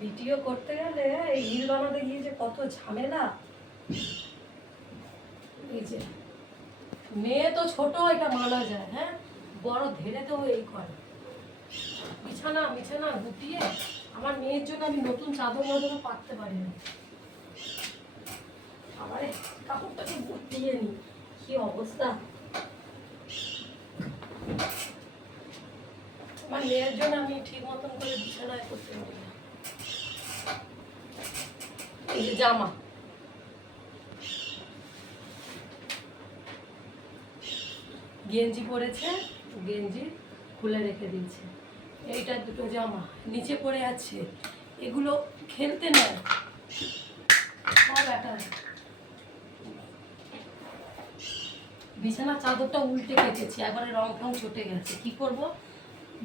Video করতে গেলে এই রিল বানাতে গিয়ে যে কত ঝামেলা। এই যে, মেয়ে তো ছোট, এটা মানা যায় হ্যাঁ? বড় ধেরে তো এই করে। বিছানা বিছানা গুটিয়ে আমার মেয়ের জন্য আমি নতুন চাদর মাদরও পাততে পারি না আমার কাপড়টাকে গুটিয়ে নি, কি অবস্থা? আমার মেয়ের জন্য আমি ঠিক মতন করে বিছানায় করতে পারি না জামা গেঞ্জি পরেছে, গেঞ্জি খুলে রেখে দিয়েছে। এইটা দুটো জামা, নিচে পড়ে আছে। এগুলো খেলতে নেয়। একটা বিছানার চাদরটা উল্টে কেটেছি, একবারে রং টং ছুটে গেছে। কি করব?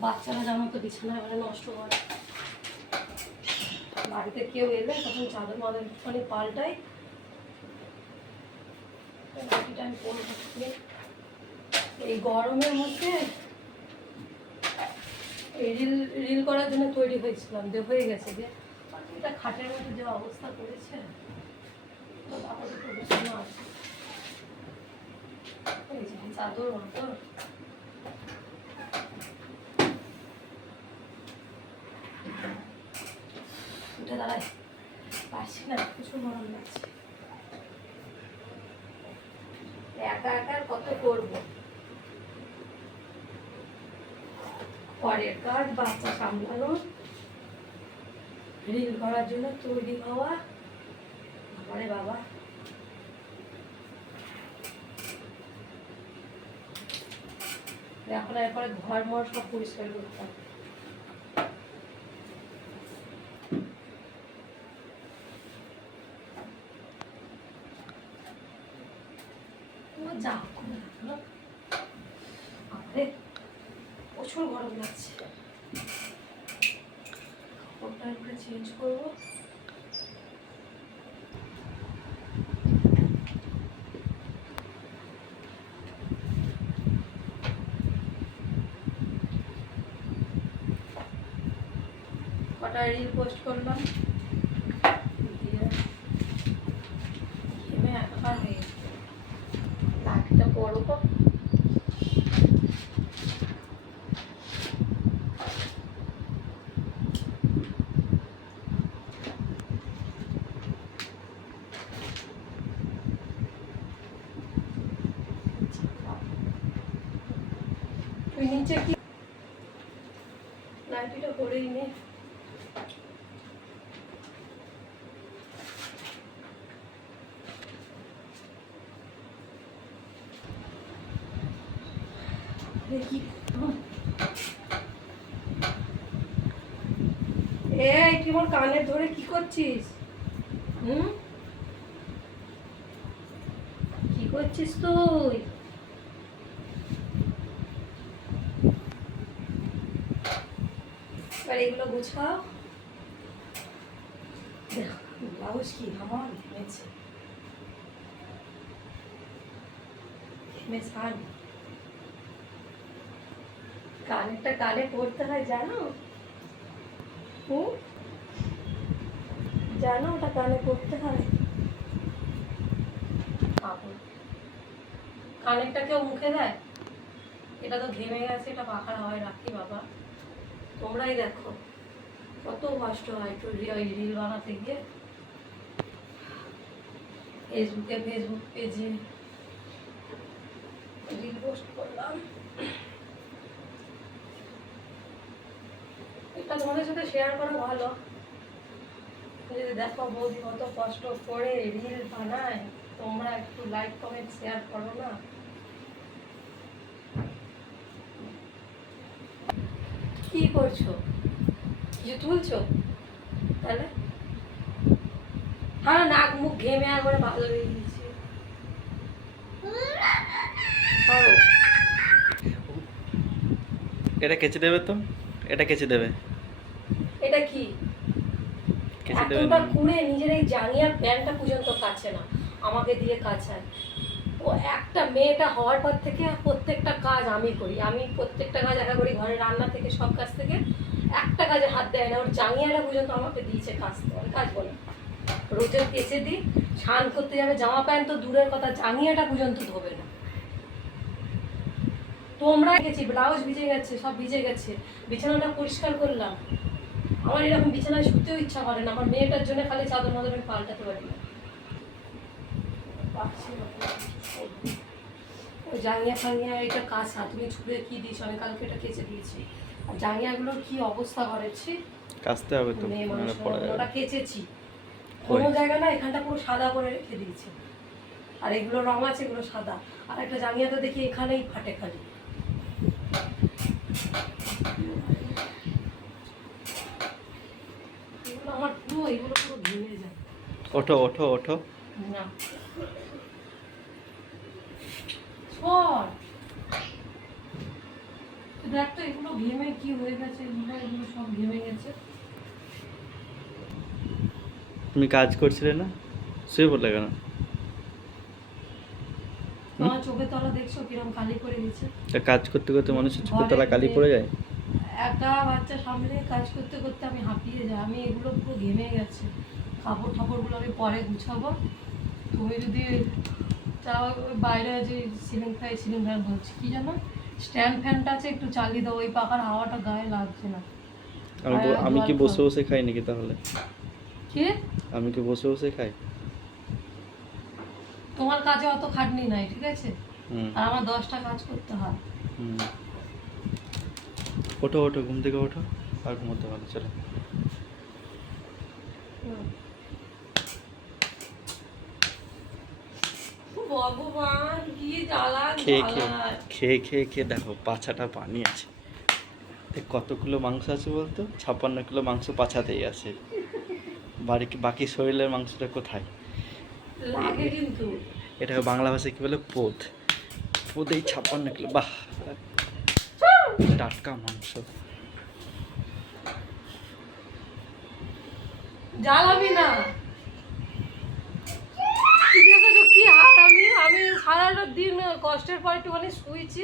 বাচ্চারা জামা তো বিছানা এবারে নষ্ট করে বাড়িতে কেউ এলে তখন চাদর মাদর একটুখানি পাল্টাই। এই গরমের মধ্যে এই রিল রিল করার জন্য তৈরি হয়েছিলাম, যে হয়ে গেছে যে এটা খাটের মধ্যে যে অবস্থা করেছে, তো আছে। চাদর, মাদর। উঠে না, প্রচুর লাগছে। একা কত করব? পরের কাজ, বাচ্চা সামলানো। রিল করার জন্য তৈরি হওয়া। বাবারে বাবা। এখন এরপরে ঘর মর সব পরিষ্কার করতে হবে ও যা করে রাখল আরে প্রচুর গরম লাগছে কাপড়টা একটু চেঞ্জ করব কটা রিল পোস্ট করলাম দিয়ে ঘেমে একাকার হয়ে গেছে লাঠিটা পরবো নিচে কি? করেই নে। এই, তুই আমার কানের ধরে কি করছিস? হুম? কি করছিস তুই? এবার এগুলো গুছাও। ব্লাউজ কি আমার ঘেমেছে ঘেমে সার কানেরটা কানে পড়তে হয়, জানো? হুম জানো, ওটা কানে পড়তে হয়? কানেরটা কেউ মুখে দেয়? এটা তো ঘেমে গেছে, এটা পাখার হয়, রাখি বাবা। তোমরাই দেখো। কত কষ্ট হয় একটু রিল বানাতে গিয়ে। ফেসবুকে ফেসবুক পেজে রিল পোস্ট করলাম। এটা তোমাদের সাথে শেয়ার করা ভালো। যদি দেখো বৌদি কত কষ্ট করে রিল বানায়, তোমরা একটু লাইক কমেন্ট শেয়ার করো না। কি করছ? কিছু তুলছো? তাহলে? হ্যাঁ নাক মুখ ঘেমে একবারে ভালো হয়ে সরো। এটা কেচে দেবে তো? এটা কেচে দেবে। এটা কি? কেচে দেবে কুড়ে নিজের এই জাঙ্গিয়ার প্যান্টটা পর্যন্ত কাছে না। আমাকে দিয়ে কাছায়। একটা মেয়েটা হওয়ার পর থেকে প্রত্যেকটা কাজ আমি করি। আমি প্রত্যেকটা কাজ একা করি ঘরে রান্না থেকে, সব কাজ থেকে একটা কাজে হাত দেয় না। ওর জাঙ্গিয়াটা পর্যন্ত আমাকে দিয়েছে কাজ আমি কাচবো না। রোজের কেচে দিই, স্নান করতে যাবে, জামা প্যান্ট তো দূরের কথা, জাঙ্গিয়াটা পর্যন্ত ধোবে না। তোমরা গেছি ব্লাউজ ভিজে গেছে, সব ভিজে গেছে। বিছানাটা পরিষ্কার করলাম। আমার এরকম বিছানায় শুতেও ইচ্ছা করে না। আমার মেয়েটার জন্য খালি চাদর মাদর পাল্টাতে পারি না। ওই জাঙ্গিয়া ফাঙ্গিয়া এটা কাঁচা তুমি ছুঁড়ে কি দিয়েছ? আমি কালকে এটা কেচে দিয়েছি। আর জাঙ্গিয়াগুলোর কি অবস্থা করেছি কাচতে হবে তো যাবে। ওটা কেচেছি। কোনো জায়গা না এখানটা পুরো সাদা করে রেখে দিয়েছি। আর এগুলো রং আছে এগুলো সাদা। আর একটা জাঙ্গিয়াটা দেখি এখানেই ফাটে খালি। এগুলো আমার পুরো এগুলো পুরো ভেঙে যায়। ওঠো ওঠো ওঠো। না সর দেখ তো এগুলো ঘেমে কি হয়ে গেছে এগুলো সব ঘেমে গেছে? তুমি কাজ করছিলে না? শুয়ে পড়লে কেন? আমার চোখের তলা দেখছ কিরম কালি করে গেছে? কাজ করতে করতে মানুষের চোখের তলা কালি পড়ে যায়? একা বাচ্চা সামনে কাজ করতে করতে আমি হাঁপিয়ে যাই। আমি এগুলো পুরো ঘেমে গেছে। কাপড় ঠাপড়গুলো আমি পরে গুছাবো। তুমি যদি চাও বাইরে যে সিলিং ফ্যান সিলিং ফ্যান বলছি কি জানো স্ট্যান্ড ফ্যানটা আছে একটু চালিয়ে দাও ওই পাখার হাওয়াটা গায়ে লাগছে না। আমি কি বসে বসে খাই নাকি তাহলে? কি? আমি কি বসে বসে খাই? তোমার কাজে অত খাটনি নাই ঠিক আছে? আর আমার দশটা কাজ করতে হয়। ওঠো ওঠো ঘুম থেকে ওঠো আর ঘুমোতে ভালো চলো। ভগবান কি জ্বালা খেয়ে খেয়ে খেয়ে খেয়ে খেয়ে দেখো পাছাটা পানি আছে। এ কতগুলো মাংস আছে বলতো? ছাপ্পান্ন কিলো মাংস পাছাতেই আছে। বাড়ি বাকি শরীরের মাংসটা কোথায়? লাগে কিন্তু। এটা বাংলা ভাষায় কি বলে? পোদ। পোদেই ছাপ্পান্ন কিলো বাহ! টাটকা মাংস। জ্বালাবি না কি দেখেছ কি হার আমি সারাটা দিন, কষ্টের পর একটুখানি শুয়েছি।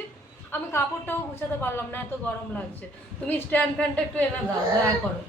আমি কাপড়টাও গুছাতে পারলাম না, এত গরম লাগছে। তুমি স্ট্যান্ড ফ্যানটা একটু এনে দাও, দয়া করো।